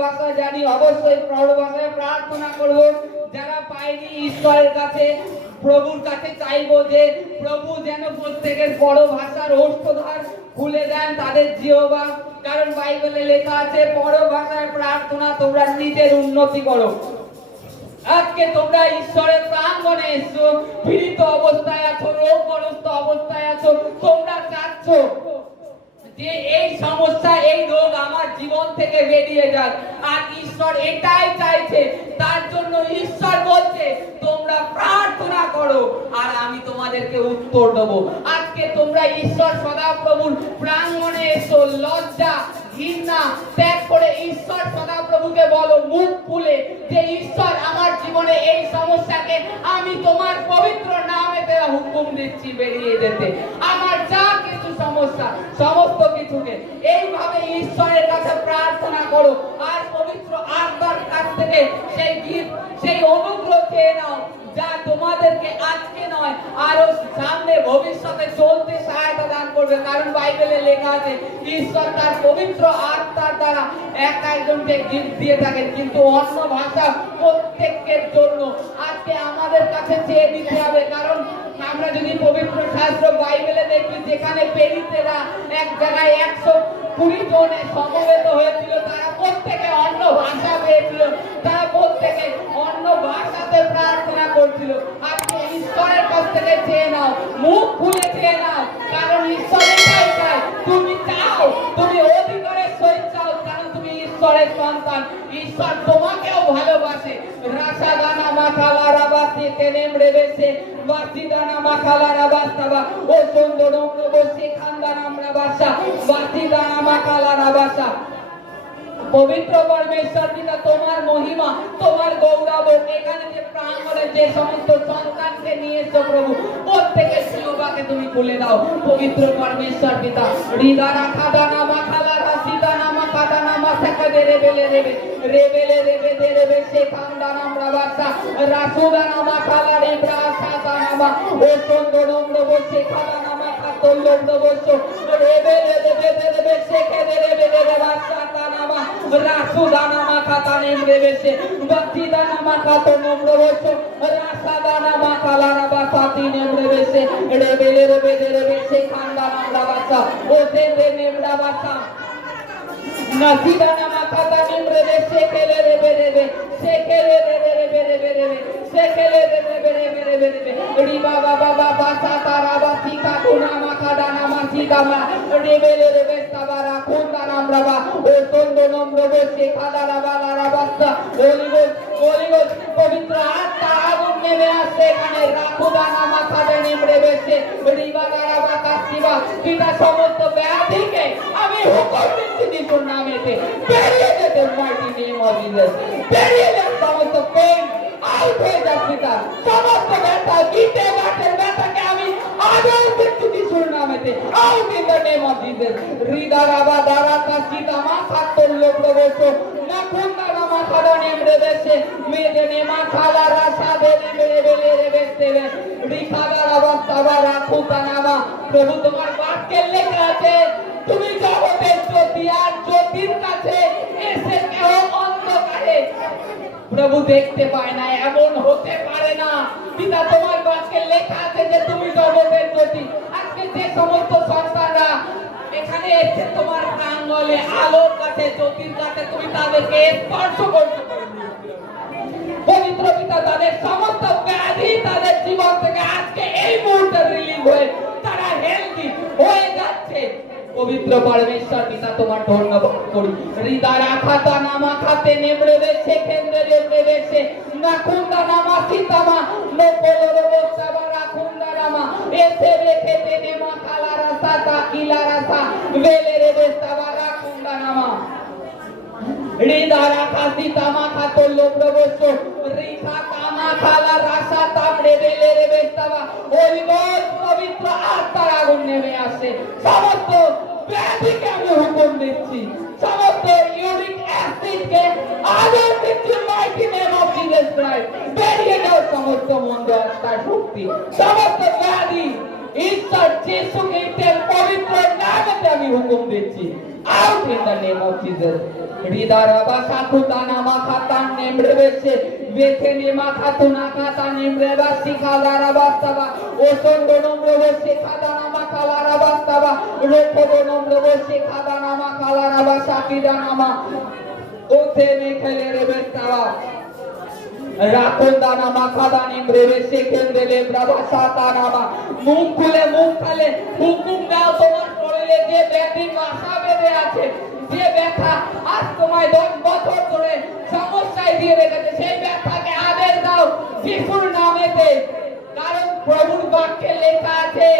ভাষা জানি, অবশ্যই প্রৌঢ় ভাষায় প্রার্থনা করব। যারা পাইনি ঈশ্বরের কাছে, প্রভুর কাছে চাইবো যে প্রভু যেন প্রত্যেকের বড় ভাষার ওষ্ঠধার খুলে দেন তাদের জিহ্বা। কারণ বাইবেলে লেখা আছে বড় ভাষায় প্রার্থনা তোমরা নিজের উন্নতি করো। আজকে তোমরা ঈশ্বরের প্রাঙ্গণে এসো, পীড়িত অবস্থায় আছো, রোগগ্রস্ত অবস্থায় আছো, তোমরা চাচ্ছ যে এই সমস্যা, এই রোগ আমার জীবন থেকে বেরিয়ে যাক। আর ঈশ্বর এটাই চাইছে, তার জন্য ঈশ্বর বলছে তোমরা প্রার্থনা করো আর আমি তোমাদেরকে উত্তর দেব। আজকে তোমরা ঈশ্বর সদাপ্রভুর প্রাঙ্গণে এসো, লজ্জা ঘৃণা ত্যাগ করে ঈশ্বর সদাপ্রভুকে বলো মুখ খুলে যে ঈশ্বর আমার জীবনে এই সমস্যাকে আমি তোমার পবিত্র নামেতে হুকুম দিচ্ছি বেরিয়ে যেতে। আমার যা কিছু সমস্যা সমস্ত কিছুকে এইভাবে ঈশ্বরের কাছে প্রার্থনা করো আর পবিত্র আত্মার কাছ থেকে সেই অনুগ্রহ চেয়ে নাও যা তোমাদেরকে আজকে নয় আরো সামনে ভবিষ্যতে চলতে সহায়তা দান করবে। কারণ বাইবেলে লেখা আছে ঈশ্বর তার পবিত্র আত্মার দ্বারা এক একজনকে গিফট দিয়ে থাকেন, কিন্তু অন্য ভাষা প্রত্যেকের জন্য আজকে আমাদের কাছে চেয়ে দিতে হবে। কারণ আমরা যদি পবিত্র শাস্ত্র বাইবেলে দেখি যেখানে প্রেরিতেরা এক জায়গায় 120 জন সমবেত হয়েছিল, তারা প্রত্যেকে অন্য ভাষা পেয়েছিল, তারা প্রত্যেকে অন্য ভাষাতে প্রার্থনা করছিল। আজকে ঈশ্বরের কাছ থেকে চেয়ে নাও, মুখ খুলে চেয়ে নাও, কারণ ঈশ্বর এটাই চায়। তুমি চাও, তুমি অধিকারের সহিত চাও, কারণ তুমি ঈশ্বরের সন্তান। ঈশ্বর তোমাকেও ভালোবাসে। রাসাদানা মাখালা রাবাসে তেনেম রেবেসে বাসিদানা মাখালা রাবাসাবা ও সুন্দরম বসে খানদানাম রাবাসা বাসিদানা মাখালা রাবাসা। পবিত্র পরমেশ্বর পিতা তোমার মহিমা, তোমার গৌরব এখানে যে প্রাঙ্গণে যে সমস্ত সন্তানকে নিয়ে এসো প্রভু, প্রত্যেকের জিহ্বাকে তুমি খুলে দাও। পবিত্র পরমেশ্বর পিতা হৃদয় খাদানা মাখালা রাসিদানা মাখাদানা মাসাকা দেরে বেলে রেবে রেবেলে রেবে দেরে সে খানদানাম রাবাসা রাসুদানা মাখালা রেব্রা সাদানামা ও সুন্দরম বসে খাদানা মাখা তোল্লম বসো রেবেলে রেবে দেরে সে খেদে রেবে দেরে বাসা তানামা রাসুদানা মাখাতা নেমরে বেশে বাতিদানা মাখাতো নম্র বসো রাসাদানা মাখালা রাবাসাতি নেমরে বেশে রেবেলে রেবে দেরে বেশে খানদানা রাবাসা ও দেবে নেমরা বাসা নাসিদানা মাখাতা নেমরে বেশে খেলে রেবে রেবে সে খেলে রেবে রেবে রেবে রেবে সে খেলে রেবে রেবে রেবে রেবে রিবা বাবা বাবা সাতা রাবাসি কাকুনা মাখাদানা মাসিদামা রেবেলে রেবে সাবারা খুনদানাম রাবা ও তন্দনম রবসে খাদারা বালা রাবাসা হলিগোস পবিত্র আত্মা আগুন নেমে আসছে এখানে। রাখুদানা মাখাদে নেমরে বেশে রিবা দারা বাকাসিবা পিতা সমস্ত ব্যাধিকে আমি হুকুম দিচ্ছি যিশুর নামেতে বেরিয়ে যেতে। মাইটি নেম অফ জিসাস বেরিয়ে যান সমস্ত পেইন আউট হয়ে যাক পিতা। সমস্ত ব্যথা গিটে গাঁটের ব্যথাকে আমি আদেশ দিচ্ছি যিশুর নামেতে out in the name of Jesus. হৃদয়াবা দারা কাসিতা মাথা তোল্লো প্রবসো নাকুন্দানা মাথাদা নেমরে বেশে মেদনে মাথালা রাসা দেবে বেলে বেলে রেবেতে রিখাদারা বাস্তাবা রাখুতানামা। প্রভু তোমার বাক্যে লেখা আছে তুমি জগতের জ্যোতি আর জ্যোতির কাছে এসে কেউ অন্ধকারে প্রভু দেখতে পায় না, এমন হতে পারে না। পিতা তোমার বাক্যে লেখা আছে যে তুমি জগতের জ্যোতি। আজকে যে সমস্ত সন্তানরা এখানে এসে তোমার প্রাঙ্গণে আলোর কাছে জ্যোতির কাছে তুমি তাদেরকে স্পর্শ করতে পবিত্র পিতা তাদের সমস্ত ব্যাধি তাদের জীবন থেকে আজকে এই মুহূর্তে রিলিজ হয়ে তারা হেলদি হয়ে যাচ্ছে। পবিত্র পরমেশ্বর পিতা তোমার ধন্যবাদ করি। হৃদয় আখাতা নামা খাতে নেমরে বেশে কেন্দ্রে নেমরে বেশে নাকুন্দা নামা সীতামা নোপলর বসাবা রাখুন্দা নামা এসে রেখে দেনে মাখালা রাসা তাকিলা রাসা বেলে রে বেসাবা রাখুন্দা নামা হৃদয় আখাতি তামা খাতো লোব্রবসো রিখা কামা খালা রাসা তামড়ে বেলে রে বেসাবা হরিবল পবিত্র আত্মার আগুন নেমে আসে। সমস্ত ব্যাধিকে আমি হুকুম দিচ্ছি, সমস্ত ইউরিক অ্যাসিডকে আদেশ দিচ্ছি মাইটি নেম অফ জিসাস ক্রাইস্ট বেরিয়ে যাও। সমস্ত মন্দ আত্মার শক্তি সমস্ত ব্যাধি ঈশ্বর যিশু খ্রিস্টের পবিত্র নামেতে আমি হুকুম দিচ্ছি out in the name of Jesus. Ridaraba sakutana makatan nemrebese veteni makatuna kata nemreba sikadara bastaba osondo nomrebo sikadana makalara bastaba rokodo nomrebo sikadana makalara basakidana ma otene khelere bestaba রাখন্দানা মাখাদানি ব্রেবে সেকেন্ডেলে ব্রাবাসাতানামা মুখ খালে হুকুম দাও তোমার শরীরে যে ব্যাধি মাথা বেঁধে আছে যে ব্যথা আজ তোমায় 10 বছর ধরে সমস্যায় দিয়ে রেখেছে সেই ব্যথাকে আদেশ দাও যিশুর নামেতে কারণ প্রভুর বাক্যে লেখা আছে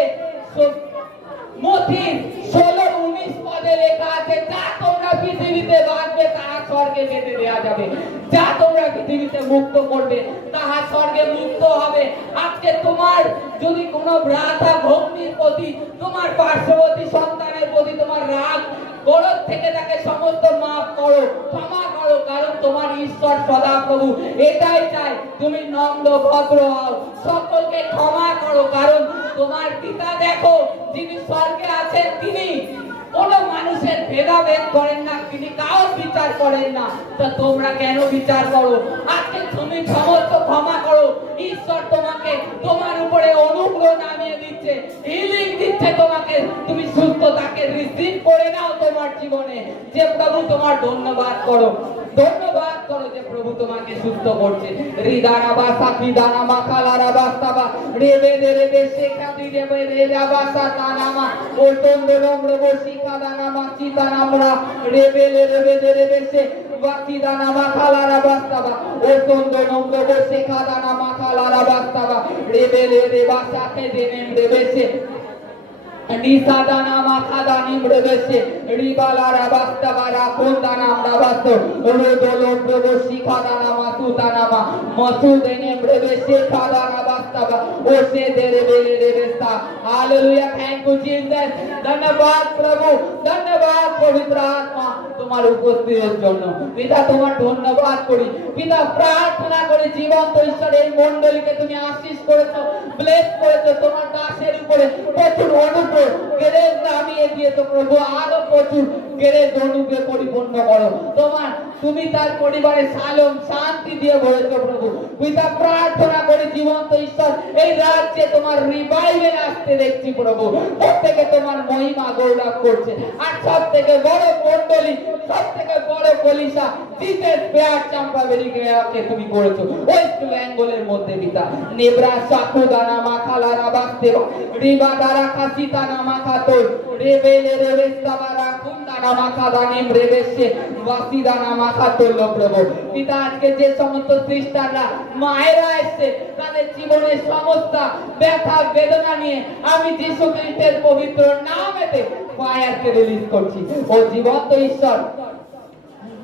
মথি 16-19 পদে লেখা আছে যা তোমরা পৃথিবীতে বাঁধবে তাহা স্বর্গে বেঁধে দেওয়া যাবে যা তোমরা পৃথিবীতে মুক্ত করবে তাহা স্বর্গে মুক্ত হবে আজকে তোমার যদি কোনো ভ্রাতা ভগ্নীর প্রতি তোমার পার্শ্ববর্তী সন্তানের প্রতি তোমার রাগ গরজ থেকে তাকে সমস্ত মাফ করো ক্ষমা করো কারণ তোমার ঈশ্বর সদা প্রভু এটাই চাই তুমি নম্র ভদ্র হও সকলকে ক্ষমা করো কারণ তোমার পিতা দেখো যিনি স্বর্গে আছেন তিনি কোন মানুষের ভেদাভেদ করেন না তিনি কারোর বিচার করেন না তা তোমরা কেন বিচার করো আজকে তুমি সমস্ত ক্ষমা করো ঈশ্বর তোমাকে তোমার উপরে অনুগ্রহ নামিয়ে দিচ্ছে হিলিং দিচ্ছে তোমাকে তুমি সুস্থতাকে রিসিভ করে নাও তোমার জীবনে যে প্রভু তোমার ধন্যবাদ করো যে প্রভু তোমাকে সুস্থ করছে হৃদারা বাসা কিদানা মাকালারা বাস্তাবা রেবে রেবে শেখাতি রেবে রেবা বাসা তানামা ওতন্দ নম্র বসি কাদানা মাচিতা নামরা রেবে রেবে সে বাকিদানা মাকালারা বাস্তাবা ওতন্দ নম্র বসি কাদানা মাকালারা বাস্তাবা রেবে রেবা সাকে দেনেম রেবে সে নিসাদানা মাখাদানি ব্রেবেসে রিবালারা বাস্তাবারা কোন্দানা আমরাবাস্ত রোদলো প্রবসি খাদানা মাসুদানামা মসুদেনে ব্রেবেসে খাদানা বাস্তাবা ওসে দেরে বেলে রেবেস্তা হালেলুয়া থ্যাংক ইউ জিসাস ধন্যবাদ প্রভু ধন্যবাদ পবিত্র আত্মা তোমার উপস্থিতির জন্য পিতা তোমার ধন্যবাদ করি পিতা প্রার্থনা করি জীবন্ত ঈশ্বর এই মণ্ডলীকে তুমি আশীষ করেছো ব্লেস করেছো তোমার দাসের উপরে প্রচুর অনুগ্রহ গ্রেস নামিয়ে দিয়েছো প্রভু আরো প্রচুর গ্রেস অনুগ্রহে পরিপূর্ণ করো তোমার তুমি তার পরিবারে শাሎም শান্তি দিয়ে ভরেছো প্রভু পিতা প্রার্থনা করি জীবন্ত ঈশ্বর এই রাজ্যে তোমার রিভাইভেল আসতে দেখছি প্রভু প্রত্যেকে তোমার মহিমা গৌরব করছে আর সব থেকে বড় মণ্ডলী সব থেকে বড় কলিসা জিসেস পেয়ার চাম্পাবেরিকে তুমি করেছো ওয়েস্ট বেঙ্গলের মধ্যে পিতা নেব্রা সাকুদানা মাখালারা বাস্তেবা রিবা দ্বারা কাসিতা নামাকাতো রেবেলে রেবেস্তাবারা কুন্দানা মাখাদানিম রেবেসে ওয়াসিদানা মাখাতো প্রভু পিতা আজকে যে সমস্ত খ্রিস্টানরা মায়েরা এসেছে তাদের জীবনের সমস্ত ব্যথা বেদনা নিয়ে আমি যিশু খ্রিস্টের পবিত্র নামেতে ফায়ারকে রিলিজ করছি ও জীবন্ত ঈশ্বর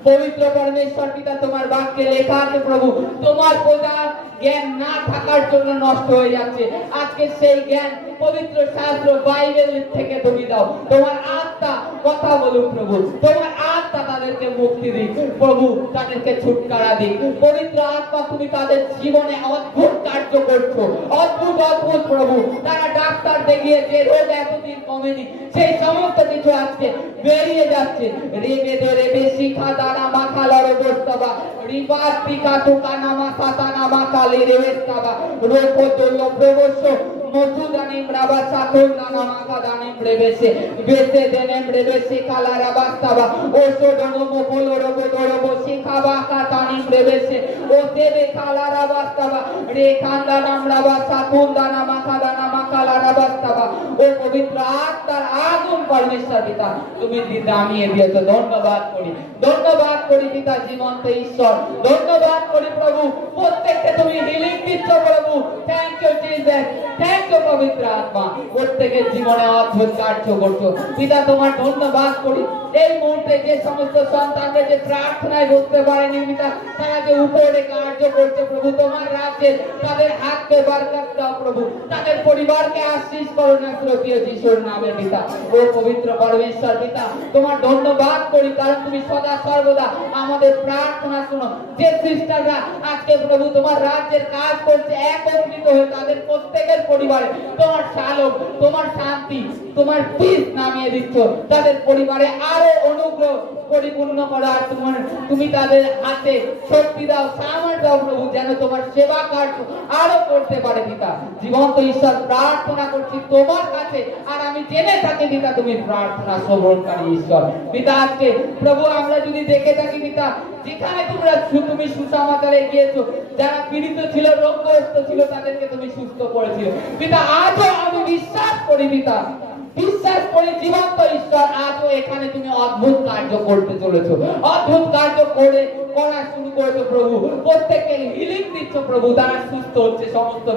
পবিত্র পরমেশ্বর পিতা তোমার বাক্যে লেখা আছে প্রভু তোমার প্রজা জ্ঞান না থাকার জন্য নষ্ট হয়ে যাচ্ছে আজকে সেই জ্ঞান পবিত্র শাস্ত্র বাইবেল থেকে তুমি দাও তোমার আত্মা কথা বলুক প্রভু তোমার আত্মা তাদেরকে মুক্তি দিক প্রভু তাদেরকে ছুটকারা দিক পবিত্র আত্মা তুমি তাদের জীবনে অদ্ভুত কার্য করছো অদ্ভুত প্রভু তারা ডাক্তার দেখিয়ে যে রোগ এতদিন কমেনি সেই সমস্ত কিছু আজকে বেরিয়ে যাচ্ছে রেবে ধরে বেশি খাদানা মাখালার অবস্থাবা রিবাস পিকা টুকানা মাসাতানা মাকালি রেবেস্তাবা রোপদল প্রবশ্য মসুদানিম রাবা সাকুন্দানা মাকাদানিম রেবেসে বেসে দেনেম রেবেসে কালারা বাস্তাবা ওসোডনো মোপলরো বদরবো শিখাবা কাতানিম রেবেসে ওসেবে কালারা বাস্তাবা রেখান্দানাম রাবা সাকুন্দানা মাকাদানা মাকালারা বাস্তাবা ও পবিত্র আত্মার আগুন পরমেশ্বর পিতা তুমি দামিয়ে দিয়েছো ধন্যবাদ করি পিতা জীবন্ত ঈশ্বর ধন্যবাদ করি প্রভু প্রত্যেককে তুমি হিলিং দিচ্ছ প্রভু thank you Jesus thank you পবিত্র আত্মা প্রত্যেকের জীবনে অদ্ভুত কার্য করছো পিতা তোমার ধন্যবাদ করি এই মুহূর্তে যে সমস্ত সন্তানরা যে প্রার্থনায় বসতে পারেনি পিতা তারা যে উপরে কার্য করছে প্রভু তোমার রাজ্যে তাদের হাতকে বরকত দাও প্রভু তাদের পরিবারকে আশীষ করো না প্রিয় যিশুর নামে পিতা ও পবিত্র পরমেশ্বর পিতা তোমার ধন্যবাদ করি কারণ তুমি সদা সর্বদা আমাদের প্রার্থনা শুনো যে সিস্টাররা আজকে প্রভু তোমার রাজ্যের কাজ করছে একত্রিত হয়ে তাদের প্রত্যেকের পরিবারে তোমার শালোক তোমার শান্তি তোমার পিস নামিয়ে দিচ্ছ, তাদের পরিবারে আরো অনুগ্রহ পরিপূর্ণ করার তুমি তাদের হাতে শক্তি দাও, সামর্থ্য দাও প্রভু, যেন তোমার সেবা কার্য আরো করতে পারে পিতা। জীবন্ত ঈশ্বর প্রার্থনা করছি তোমার কাছে, আর আমি জেনে থাকি পিতা তুমি প্রার্থনা শ্রবণকারী ঈশ্বর পিতা। আজকে প্রভু আমরা যদি দেখে থাকি পিতা, যেখানে তুমি সুসমাচারে গিয়েছো, যারা পীড়িত ছিল, রোগগ্রস্ত ছিল, তাদেরকে তুমি সুস্থ করেছিল পিতা। আজও আমি বিশ্বাস করি পিতা, বিশ্বাস করি জীবন্ত ঈশ্বর আজও এখানে তুমি অদ্ভুত কার্য করতে চলেছো, অদ্ভুত কার্য করা শুরু করেছো প্রভু। প্রত্যেককে হিলিং দিচ্ছ প্রভু, তারা সুস্থ হচ্ছে সমস্ত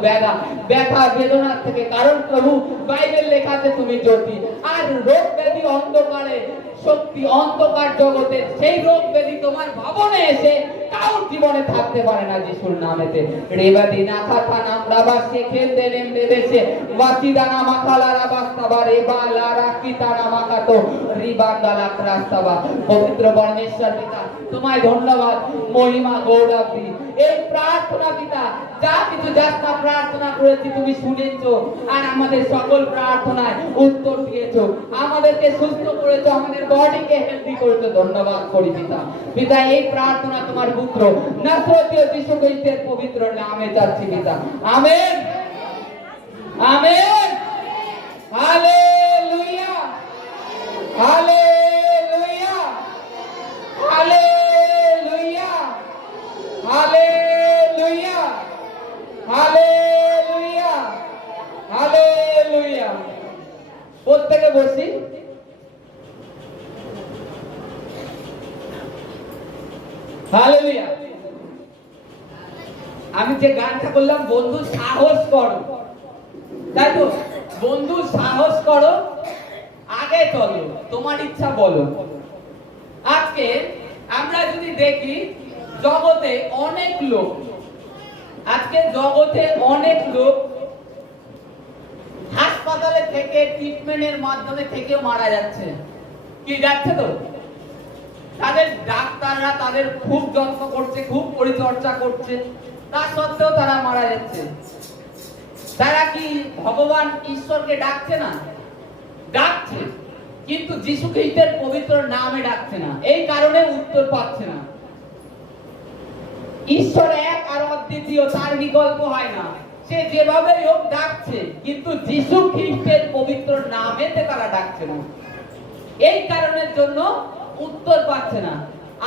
ব্যথা বেদনার থেকে। কারণ প্রভু বাইবেল লেখা আছে তুমি জ্যোতি, আর রোগ ব্যাধি অন্ধকারে শক্তি, অন্ধকার জগতে সেই রোগ ব্যাধি তোমার ভবনে এসে কারোর জীবনে থাকতে পারে না যিশুর নামেতে। রেবাদি নাখাথা নাম রাবা শেখেন দেনেম দেদেছে ওয়াসিদানা মাখালারা বাস্তাবা রেবা লারা কিতারা মাকাতো রিবান্দালা ক্রাস্তাবা। পবিত্র পরমেশ্বর পিতা তোমায় ধন্যবাদ, মহিমা গৌরব দি। এই প্রার্থনা পিতা, যা কিছু যাত্রা প্রার্থনা করেছি তুমি শুনেছো, আর আমাদের সকল প্রার্থনায় উত্তর দিয়েছো, আমাদেরকে সুস্থ করেছো, আমাদের বডিকে হেলদি করেছো। ধন্যবাদ করি পিতা। পিতা এই প্রার্থনা তোমার পুত্র নাসরতীয় যিশু খ্রিস্টের পবিত্র নামে চাচ্ছি পিতা, amen, amen, hallelujah, hallelujah, hallelujah, hallelujah, hallelujah, hallelujah. প্রত্যেকে বসি। হালেলুয়া। আমি যে গানটা বললাম, বন্ধু সাহস করো, তাই তো? বন্ধু সাহস করো, আগে চলো, তোমার ইচ্ছা বলো। আজকে আমরা যদি দেখি জগতে অনেক লোক, আজকে জগতে অনেক লোক হাসপাতালে থেকে ট্রিটমেন্টের মাধ্যমে থেকে মারা যাচ্ছে। কি যাচ্ছে তো? তাদের ডাক্তাররা তাদের খুব যত্ন করছে, খুব পরিচর্যা করছে, তা সত্ত্বেও তারা মারা যাচ্ছে। তারা কি ভগবান ঈশ্বরকে ডাকছে না? ডাকছে, কিন্তু যিশু খ্রিস্টের পবিত্র নামে ডাকছে না। এই কারণে উত্তর পাচ্ছে না। ঈশ্বর এক আর অদ্বিতীয়, তার বিকল্প হয় না। সে যেভাবে হোক ডাকছে, কিন্তু যিশু খ্রিস্টের পবিত্র নামেতে তারা ডাকছে না। এই কারণের জন্য উত্তর পাচ্ছে না।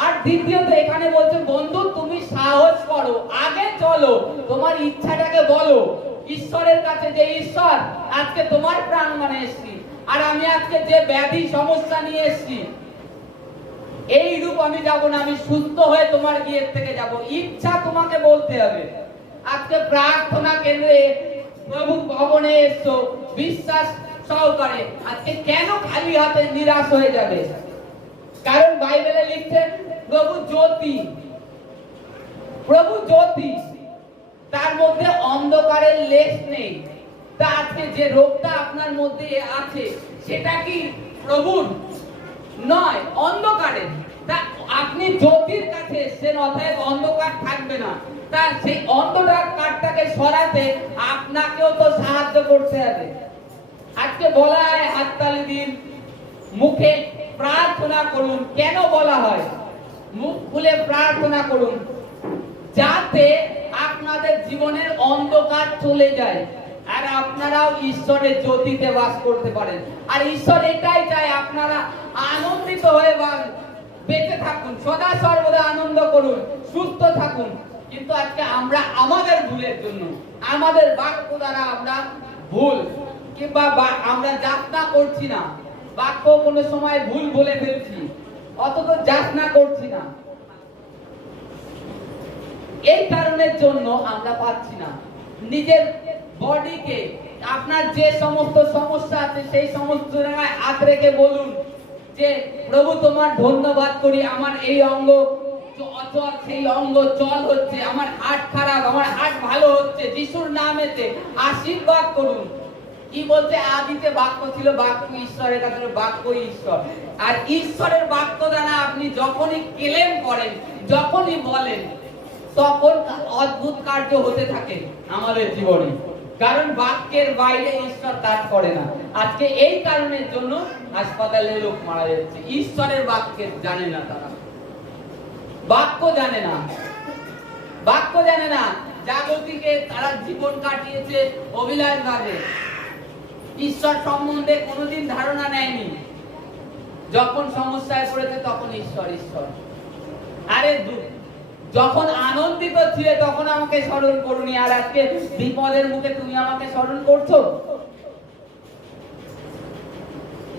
আর দ্বিতীয়ত এখানে বলছে, বন্ধু তুমি সাহস করো, আগে চলো, তোমার ইচ্ছাটাকে বলো ঈশ্বরের কাছে, যে ঈশ্বর আজকে তোমার প্রাণ মানে এসেছি, আর আমি আজকে যে ব্যাধি সমস্যা নিয়ে এসেছি, এই রূপ আমি যাব না, আমি সুস্থ হয়ে তোমার গিয়ের থেকে যাব। ইচ্ছা তোমাকে বলতে হবে। আজকে প্রার্থনা কেন্দ্রে প্রভু ভবনে এসছো বিশ্বাস সহকারে, আজকে কেন খালি হাতে নিরাশ হয়ে যাবে? কারণ বাইবেলে লিখছে প্রভু জ্যোতি, প্রভু জ্যোতি, তার মধ্যে অন্ধকারের লেশ নেই। তা আজকে যে রোগটা আপনার মধ্যে আছে, সেটা কি প্রভুর নয়, অন্ধকারের। তা আপনি জ্যোতির কাছে এসেছেন, অতএব অন্ধকার থাকবে না। তা সেই অন্ধকারটাকে সরাতে আপনাকেও তো সাহায্য করতে হবে। আজকে বলা হয় হাততালি দিন, মুখে প্রার্থনা করুন। কেন বলা হয়? মুখ খুলে প্রার্থনা করুন, যাতে আপনাদের জীবনের অন্ধকার চলে যায়, আর আপনারাও ঈশ্বরের জ্যোতিতে বাস করতে পারেন। আর ঈশ্বর এটাই চায়, আপনারা আনন্দিত হয়ে বেঁচে থাকুন, সদা সর্বদা আনন্দ করুন, সুস্থ থাকুন। কিন্তু আজকে আমরা আমাদের ভুলের জন্য, আমাদের বাক্য দ্বারা আমরা ভুল, কিংবা আমরা যাচনা করছি না, বাক্য কোনো সময় ভুল বলে ফেলছি, অথচ যাচনা করছি না। এই কারণের জন্য আমরা পাচ্ছি না। নিজের বডিকে, আপনার যে সমস্ত সমস্যা আছে সেই সমস্ত জায়গায় হাত রেখে বলুন যে প্রভু তোমার ধন্যবাদ করি, আমার এই অঙ্গ অচল সেই অঙ্গ চল হচ্ছে, আমার হার্ট খারাপ, আমার হার্ট ভালো হচ্ছে, যিশুর নামেতে আশীর্বাদ করুন। কি বলতে? আদিতে বাক্য ছিল, বাক্য ঈশ্বরের কাছে, বাক্য ঈশ্বর। আর ঈশ্বরের বাক্য দ্বারা আপনি যখনই ক্লেম করেন, যখনই বলেন, তখন অদ্ভুত কার্য হতে থাকে আমাদের জীবনে। কারণ বাক্যের বাইরে ঈশ্বর কাজ করে না। আজকে এই কারণের জন্য হাসপাতালে লোক মারা যাচ্ছে, ঈশ্বরের বাক্যের জানে না, তারা বাক্য জানে না, বাক্য জানে না। জাগতিকে তারা জীবন কাটিয়েছে অভিলাষ ভাবে, ঈশ্বর সম্বন্ধে কোনোদিন ধারণা নেয়নি। যখন সমস্যায় পড়েছে তখন ঈশ্বর ঈশ্বর। আরে যখন আনন্দিত ছিলে তখন আমাকে স্মরণ করুনি, আর আজকে বিপদের মুখে তুমি আমাকে স্মরণ করছো?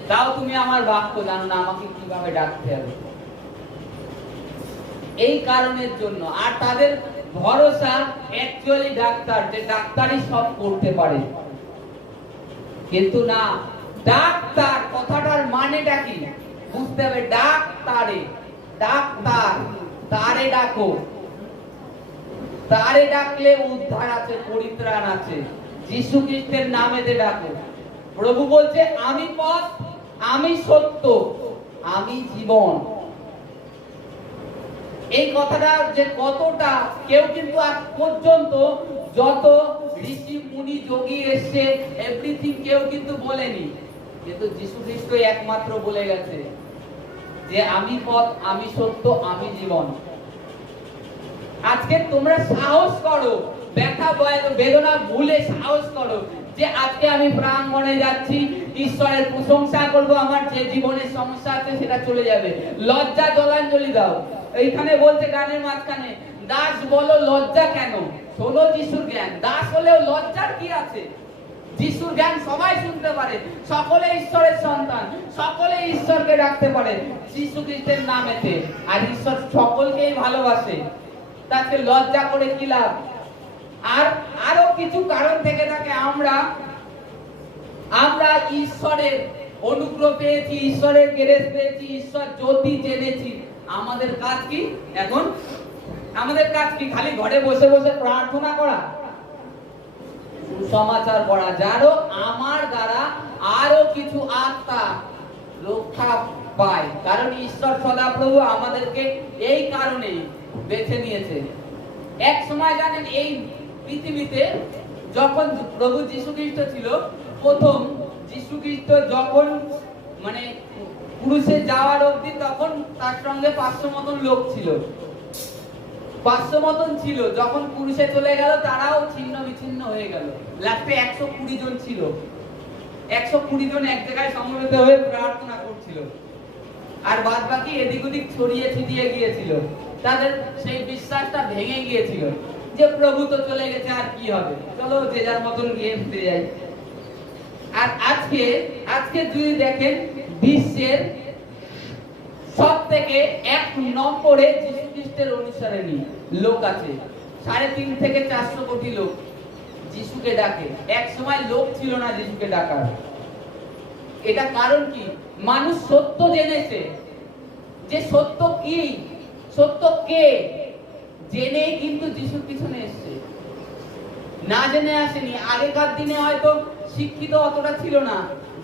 তাও তুমি আমার বাক্য জানো না, আমাকে কিভাবে ডাকতে হবে। এই কারণের জন্য আর তাদের ভরসা অ্যাকচুয়ালি ডাক্তার, যে ডাক্তারই সব করতে পারে। কিন্তু না, ডাক্তার কথাটার মানেটা কি বুঝতে হবে। ডাক্তারে, ডাক্তার, তারে ডাকো, তারে ডাকলে উদ্ধার আছে, পরিত্রাণ আছে। যিশু খ্রিস্টের নামেতে ডাকো। প্রভু বলছে আমি পথ, আমি সত্য, আমি জীবন। এই কথাটা যে কতটা, কেউ কিন্তু আজ পর্যন্ত যত ঋষি মুনি যোগী এসছে এভরিথিং কেউ কিন্তু বলেনি, কিন্তু যিশু খ্রিস্ট একমাত্র বলে গেছে যে আমি পথ, আমি সত্য, আমি জীবন। আজকে তোমরা সাহস করো, ব্যথা বেদনা ভুলে সাহস করো যে আজকে আমি প্রাঙ্গণে যাচ্ছি, ঈশ্বরের প্রশংসা করব, আমার যে জীবনের সমস্যা আছে সেটা চলে যাবে। লজ্জা জলাঞ্জলি দাও। এইখানে বলছে গানের মাঝখানে, দাস বলো লজ্জা কেন, শোনো যিশুর জ্ঞান। দাস হলেও লজ্জার কি আছে? যিশুর জ্ঞান সবাই শুনতে পারে, সকলে ঈশ্বরের সন্তান, সকলে ঈশ্বরকে ডাকতে পারে যিশু খ্রিস্টের নামেতে। আর ঈশ্বর সকলকেই ভালোবাসে, তাকে লজ্জা করে কি লাভ? আর আরো কিছু কারণ থেকে থাকে, আমরা ঈশ্বরের অনুগ্রহ পেয়েছি, ঈশ্বরের গ্রেস পেয়েছি, ঈশ্বর জ্যোতি জেনেছি। আমাদের কাজ কি এখন? আমাদের কাজ কি? খালি ঘরে বসে বসে প্রার্থনা করা, সমাচার পড়া, যারও আমার দ্বারা আরো কিছু আত্মা রক্ষা পায়। কারণ ঈশ্বর সদাপ্রভু আমাদেরকে এই কারণে বেছে নিয়েছে। এক সময় জানেন এই পৃথিবীতে যখন প্রভু যিশু খ্রিস্ট ছিল, প্রথম যিশু খ্রিস্ট যখন মানে ক্রুশে যাওয়ার অবধি, তখন তার সঙ্গে 500 মতন লোক ছিল, 500 মতন ছিল। যখন ক্রুশে চলে গেল তারাও ছিন্ন বিচ্ছিন্ন হয়ে গেল। লাস্টে 120 জন ছিল, 120 জন এক জায়গায় সমবেত হয়ে প্রার্থনা করছিল, আর বাদ বাকি এদিক ওদিক ছড়িয়ে ছিটিয়ে গিয়েছিল। তাদের সেই বিশ্বাসটা ভেঙে গিয়েছিল যে প্রভু তো চলে গেছে, আর কি হবে, চলো যে যার মতন গিয়ে ফিরে যাই। আর আজকে যদি দেখেন বিশ্বের সব থেকে 1 নম্বরে যিশু খ্রিস্টের অনুসারী লোক আছে। 3.5 থেকে 400 কোটি লোক যিশুকে ডাকে। এক সময় লোক ছিল না যিশুকে ডাকার। এটা কারণ কি? মানুষ সত্য জেনেছে, যে সত্য কি, সত্য কে, জেনে কিন্তু যিশুর পিছনে এসেছে, না জেনে আসেনি। আগেকার দিনে হয়তো শিক্ষিত অতটা ছিল না,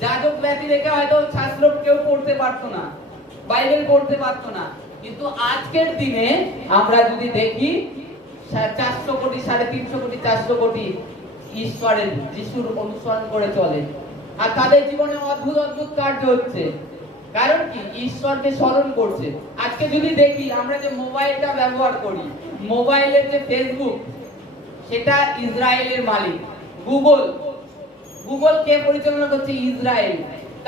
যাজক ব্যাধি রেখে হয়তো শাস্ত্র কেউ পড়তে পারতো না, বাইবেল পড়তে পারতো না। কিন্তু আজকের দিনে আমরা যদি দেখি 400 কোটি, 350 কোটি, 400 কোটি ঈশ্বরের যিশুর অনুসরণ করে চলে, আর তাদের জীবনে অদ্ভুত অদ্ভুত কার্য হচ্ছে। কারণ কি? ঈশ্বরকে স্মরণ করছে। আজকে যদি দেখি আমরা যে মোবাইলটা ব্যবহার করি, মোবাইলের যে ফেসবুক, সেটা ইসরায়েলের মালিক। গুগল কে পরিচালনা করছে? ইসরায়েল।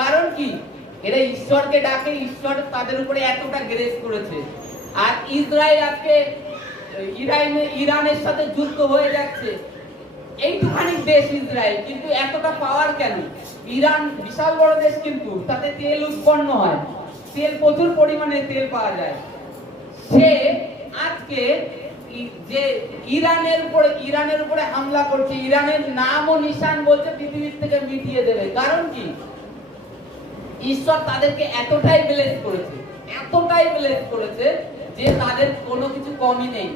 কারণ কি? এরা ঈশ্বরকে ডাকে, ঈশ্বর তাদের উপরে এতটা গ্রেস করেছে। আর ইসরায়েল আজকে ইরানের সাথে যুদ্ধ হয়ে যাচ্ছে। এইটুখানি দেশ ইসরায়েল, কিন্তু এতটা পাওয়ার কেন? ইরান বিশাল বড় দেশ, কিন্তু তাতে তেল উৎপন্ন হয়, তেল প্রচুর পরিমাণে তেল পাওয়া যায়। সে আজকে যে ইরানের উপরে হামলা করছে, ইরানের নাম ও নিশান বলছে পৃথিবীর থেকে মিটিয়ে দেবে। কারণ কি? ঈশ্বর তাদেরকে এতটাই ব্লেস করেছে, এতটাই ব্লেস করেছে যে তাদের কোনো কিছু কমই নেই।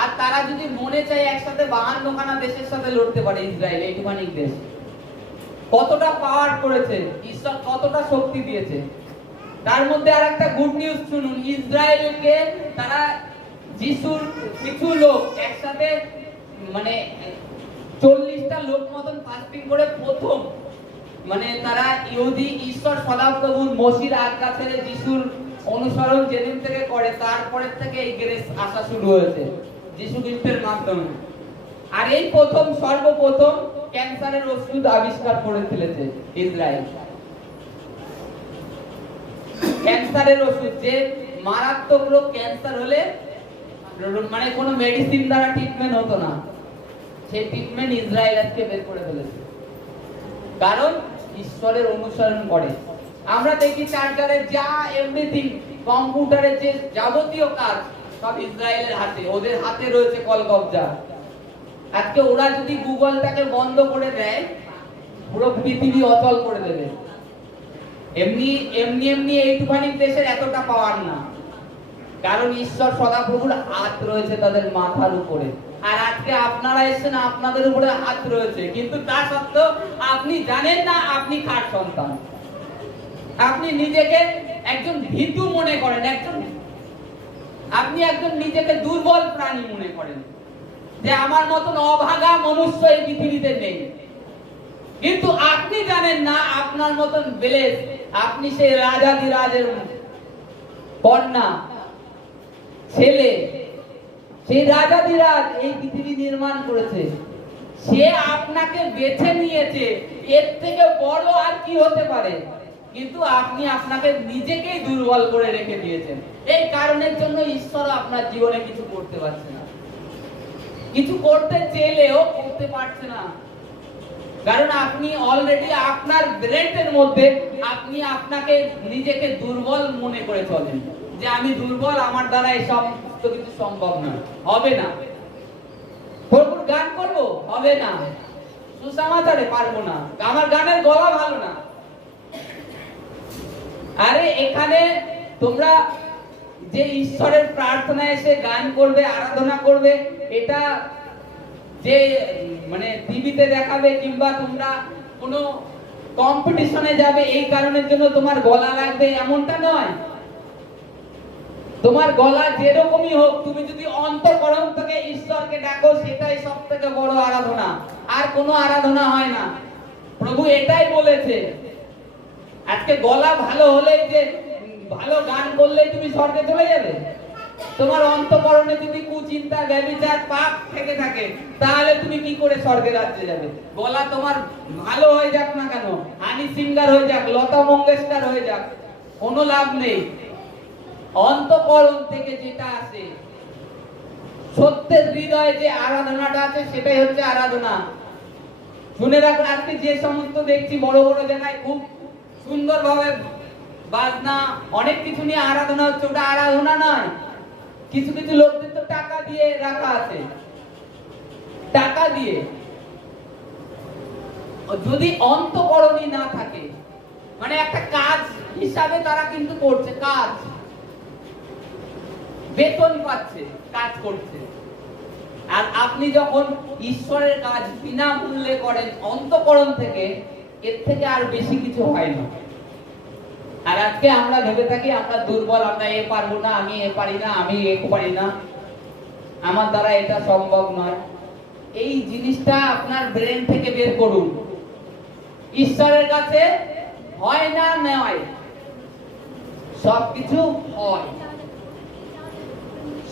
আর তারা যদি মনে চায় একসাথে 52খানা দেশের সাথে লড়তে পারে। ইসরায়েল এইটুখানি দেশ, কতটা পাওয়ার করেছে ঈশ্বর, কতটা শক্তি দিয়েছে। তার মধ্যে আর একটা গুড নিউজ শুনুন, ইসরায়েলকে তারা যিশুর কিছু লোক একসাথে মানে 40টা লোক মতন ফাস্টিং করে প্রথম মানে তারা ইহুদি ঈশ্বর সদাপ্রভু মসির আজ্ঞা ছেড়ে যিশুর অনুসরণ যেদিন থেকে করে তারপরের থেকে এই গ্রেস আসা শুরু হয়েছে যিশু খ্রিস্টের মাধ্যমে। আর এই প্রথম সর্বপ্রথম ক্যান্সারের ওষুধ আবিষ্কার করে ফেলেছে ইসরায়েল। ক্যান্সারের ওষুধ, যে মারাত্মক রোগ ক্যান্সার হলে মানে কোনো মেডিসিন দ্বারা ট্রিটমেন্ট হতো না, সেই ট্রিটমেন্ট ইসরায়েল আজকে বের করে ফেলেছে, কারণ ঈশ্বরের অনুসরণ করে। আমরা দেখি চার্জারের যা এভরিথিং, কম্পিউটারের যে যাবতীয় কাজ সব ইসরায়েলের হাতে, ওদের হাতে রয়েছে কলকবজা। আজকে ওরা যদি গুগলটাকে বন্ধ করে দেয় পুরো পৃথিবী অচল করে দেবে। এমনি এমনি এমনি এইটুখানি দেশের এতটা পাওয়ার না, কারণ ঈশ্বর সদাপ্রভুর হাত রয়েছে তাদের মাথার উপরে। আর আজকে আপনারা এসেছেন, আপনাদের উপরে হাত রয়েছে, কিন্তু তা সত্ত্বেও আপনি জানেন না আপনি কার সন্তান। আপনি নিজেকে একজন ভীতু মনে করেন, আপনি একজন নিজেকে দুর্বল প্রাণী মনে করেন, যে আমার মতন অভাগা মনুষ্য এই পৃথিবীতে নেই। কিন্তু আপনি জানেন না আপনার মতন বেলেস, আপনি সেই রাজাধিরাজের কন্যা ছেলে, সেই রাজাধিরাজ এই পৃথিবী নির্মাণ করেছে, সে আপনাকে বেছে নিয়েছে। এর থেকে বড় আর কি হতে পারে? কিন্তু আপনি আপনাকে নিজেকেই দুর্বল করে রেখে দিয়েছেন। এই কারণের জন্য ঈশ্বর আপনার জীবনে কিছু করতে পারছে না, কিছু করতে চেয়েলেও করতে পারছে না, কারণ আপনি অলরেডি আপনার ব্রেনের মধ্যে আপনি আপনাকে নিজেকে দুর্বল মনে করে চলেন, যে আমি দুর্বল, আমার দ্বারা এই সমস্ত কিছু সম্ভব না, হবে না। প্রভুর গান করবো, হবে না। সুসমাচারে পারবো না, আমার গানের গলা ভালো না। আরে এখানে তোমরা যে ঈশ্বরের প্রার্থনায় এসে গান করবে, আরাধনা করবে, এটা যে মানে টিভিতে দেখাবে কিংবা তোমরা কোনো কম্পিটিশনে যাবে এই কারণের জন্য তোমার গলা লাগবে এমনটা নয়। তোমার গলা যেরকমই হোক, তুমি যদি অন্তঃকরণ থেকে ঈশ্বরকে ডাকো, সেটাই সবথেকে বড় আরাধনা। আর কোনো আরাধনা হয় না। প্রভু এটাই বলেছে। আজকে গলা ভালো হলেই যে ভালো গান করলেই তুমি স্বর্গে চলে যাবে? তোমার অন্তঃকরণে যদি কুচিন্তা, ব্যভিচার, পাপ থেকে থাকে, তাহলে তুমি কি করে স্বর্গে রাজ্যে যাবে? গলা তোমার ভালো হয়ে যাক না কেন, হানি সিঙ্গার হয়ে যাক, লতা মঙ্গেশকর হয়ে যাক, কোনো লাভ নেই। অন্তঃকরণ থেকে যেটা আসে, সত্যের হৃদয়ে যে আরাধনাটা আছে, সেটাই হচ্ছে আরাধনা। শুনে রাখুন, আজকে যে সমস্ত দেখছি বড় বড় জায়গায় খুব সুন্দরভাবে বাজনা, অনেক কিছু নিয়ে আরাধনা হচ্ছে, ওটা আরাধনা নয়। কিছু কিছু লোকদের তো টাকা দিয়ে রাখা আছে, টাকা দিয়ে। যদি অন্তঃকরণই না থাকে, মানে একটা কাজ হিসাবে তারা কিন্তু করছে, কাজ বেতন পাচ্ছে, কাজ করছে। আর আপনি যখন ঈশ্বরের কাজ বিনামূল্যে করেন অন্তঃকরণ থেকে, এর থেকে আর বেশি কিছু হয় না। আর আজকে আমরা ভেবে থাকি আমরা দুর্বল, আমরা এ পারবো না, আমি এ পারি না, আমি এ পারি না, আমার দ্বারা এটা সম্ভব নয়। এই জিনিসটা আপনার ব্রেন থেকে বের করুন। ঈশ্বরের কাছে হয় না নয়, সবকিছু হয়।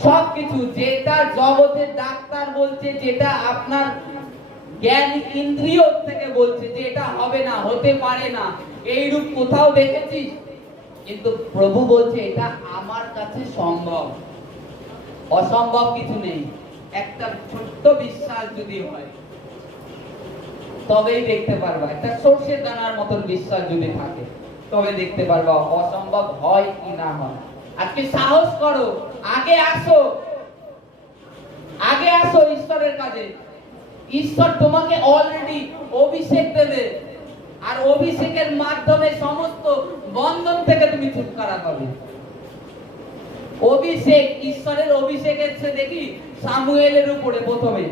সবকিছু যেটা জগতের ডাক্তার বলছে, যেটা আপনার জ্ঞান ইন্দ্রিয় থেকে বলছে যে এটা হবে না, হতে পারে না, এইরূপ কোথাও দেখেছিস? কিন্তু প্রভু বলছে এটা আমার কাছে সম্ভব, অসম্ভব কিছু নেই। একটা ছোট্ট বিশ্বাস যদি হয় তবেই দেখতে পারবা। একটা সর্ষের দানার মতন বিশ্বাস যদি থাকে তবে দেখতে পারবা অসম্ভব হয় কি না হয়। আজকে সাহস করো, আগে আসো, আগে আসো ঈশ্বরের কাছে। ঈশ্বর তোমাকে অলরেডি অভিষেক দেবে, আর অভিষেকের মাধ্যমে সমস্ত বন্ধন থেকে তুমি ছুটকারা পাবে। অভিষেক, ঈশ্বরের অভিষেক এসে দেখি সামুয়েলের উপরে। প্রথমে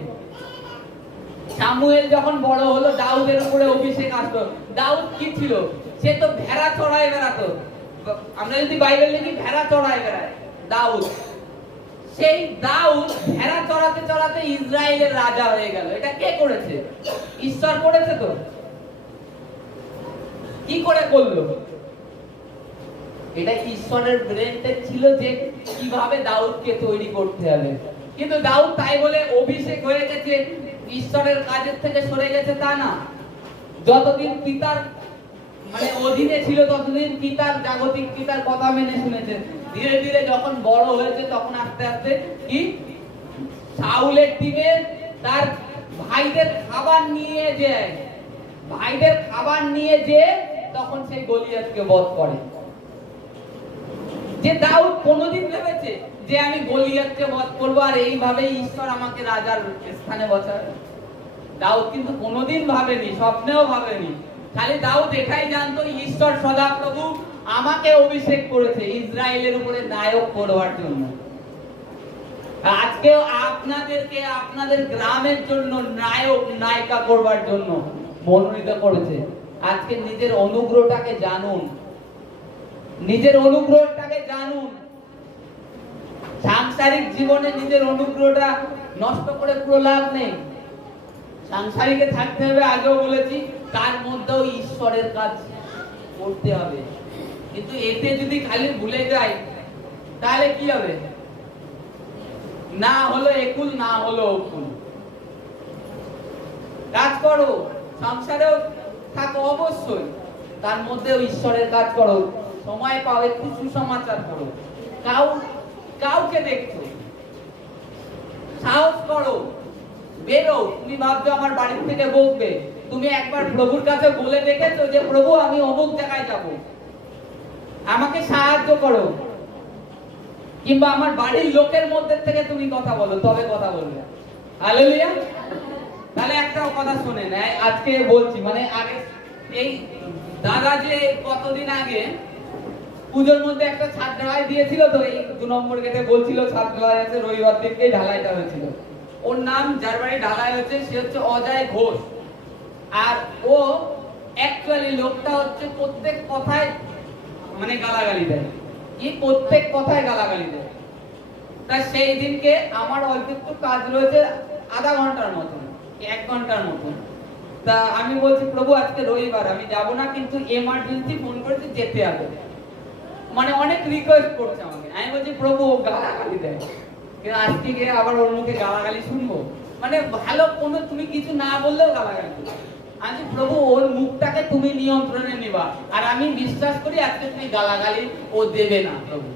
সামুয়েল যখন বড় হলো, দাউদের উপরে অভিষেক আসলো। দাউদ কি ছিল? সে তো ভেড়া চড়ায় বেড়াতো। আমরা যদি বাইবেল দেখি, ভেড়া চড়ায় বেড়ায় দাউদ। সেই দাউদ ভেড়া চড়াতে চড়াতে ইসরায়েলের রাজা হয়ে গেল। এটা কে করেছে? ঈশ্বর করেছে তো? কি করে করলো? এটা ঈশ্বরের ব্রেনতে ছিল যে কিভাবে দাউদকে তৈরি করতে হবে। কিন্তু দাউদ তাই বলে অভিষেক হয়ে গেছে, ঈশ্বরের কাজের থেকে সরে গেছে তা না। যতদিন পিতার মানে অধীনে ছিল ততদিন পিতার জাগতিক পিতার কথা মেনে শুনেছে। ধীরে ধীরে যখন বড় হয়েছে তখন আস্তে আস্তে কি শাউলের টিমে তার ভাইদের খাবার নিয়ে যে তখন সেই গলিয়াতকে বধ করে। যে দাউদ কোনদিন ভেবেছে যে আমি গলিয়াতকে বধ করবো আর এইভাবেই ঈশ্বর আমাকে রাজার স্থানে বসাবে? দাউদ কিন্তু কোনদিন ভাবেনি, স্বপ্নেও ভাবেনি। খালি দাউদ এটাই জানতো ঈশ্বর সদাপ্রভু আমাকে অভিষেক করেছে ইসরায়েলের উপরে নায়ক করবার জন্য। আজকেও আপনাদেরকে আপনাদের গ্রামের জন্য নায়ক নায়িকা করবার জন্য মনোনীত করেছে। আজকে নিজের অনুগ্রহটাকে জানুন, সাংসারিক জীবনে নিজের অনুগ্রহটা নষ্ট করে পুরো লাভ নেই। সাংসারিকে থাকতে হবে, আগেও বলেছি, তার মধ্যেও ঈশ্বরের কাজ করতে হবে। কিন্তু এতে যদি খালি ভুলে যাই তাহলে কি হবে? না হলো একুল, না হলো অকুল। কাজ করো, সংসারেও থাকো অবশ্যই, তার মধ্যেও ঈশ্বরের কাজ করো। সময় পাও একটু সুসমাচার করো, কাউকে দেখছো, সাহস করো, বেরো। তুমি ভাবছো আমার বাড়ির থেকে বকবে, তুমি একবার প্রভুর কাছে বলে দেখেছো যে প্রভু আমি অমুক জায়গায় যাব, আমাকে সাহায্য করো? কিংবা আমার বাড়ির লোকের মধ্যে থেকে তুমি কথা বলো, তবে কথা বলবে। হালেলুয়া। তাহলে একটা কথা শুনেন, আজকে বলছি, মানে আগে এই দাদা যে কতদিন আগে পুজোর মধ্যে একটা ছাদ ঢালাই দিয়েছিল, তো এই 2 নম্বর গেটে বলছিল ছাদ ঢালাই আছে, রবিবার দিনকে ঢালাইটা হয়েছিল। ওর নাম, যার বাড়ি ঢালাই হয়েছে, সে হচ্ছে অজয় ঘোষ। আর ও অ্যাকচুয়ালি লোকটা হচ্ছে প্রত্যেক কথায় মানে গালাগালি দেয়, প্রত্যেক কথায় গালাগালি দেয়। তা সেই দিনকে আমার অল্প একটু কাজ রয়েছে, আধা ঘন্টার মতন, 1 ঘন্টার মতন। তা আমি বলছি প্রভু আজকে রবিবার আমি যাব না, কিন্তু এমার্জেন্সি ফোন করেছে যেতে হবে। মানে অনেক রিকোয়েস্ট করছে আমাকে। আমি বলছি প্রভু ও গালাগালি দেয়, কিন্তু আজকে গিয়ে আবার ওর মুখে গালাগালি শুনবো? মানে ভালো কোনো তুমি কিছু না বললেও গালাগালি দেবে। আমি প্রভু ওর মুখটাকে তুমি নিয়ন্ত্রণে নিবা, আর আমি বিশ্বাস করি আজকে তুমি গালাগালি ও দেবে না প্রভু,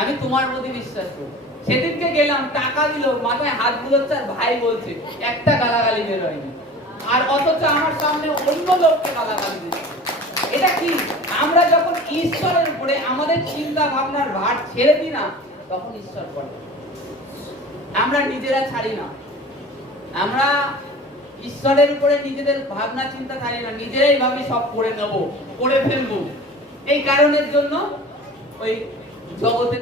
আমি তোমার প্রতি বিশ্বাস করি। সেদিনকে গেলাম, টাকা দিল, মাথায় হাত বুলোচ্ছে, আর ভাই বলছে একটা গালাগালি বের হয়নি, আর অথচ আমার সামনে অন্য লোককে গালাগালি দিচ্ছে। এটা কি? আমরা যখন ঈশ্বরের উপরে আমাদের চিন্তা ভাবনার ভার ছেড়ে দিই না, তখন ঈশ্বর করে। আমরা নিজেরা ছাড়ি না, আমরা ঈশ্বরের উপরে নিজেদের ভাবনা চিন্তা ছাড়ি না, নিজেরাই ভাবি সব করে নেব, করে ফেলবো। এই কারণের জন্য ওই জগতের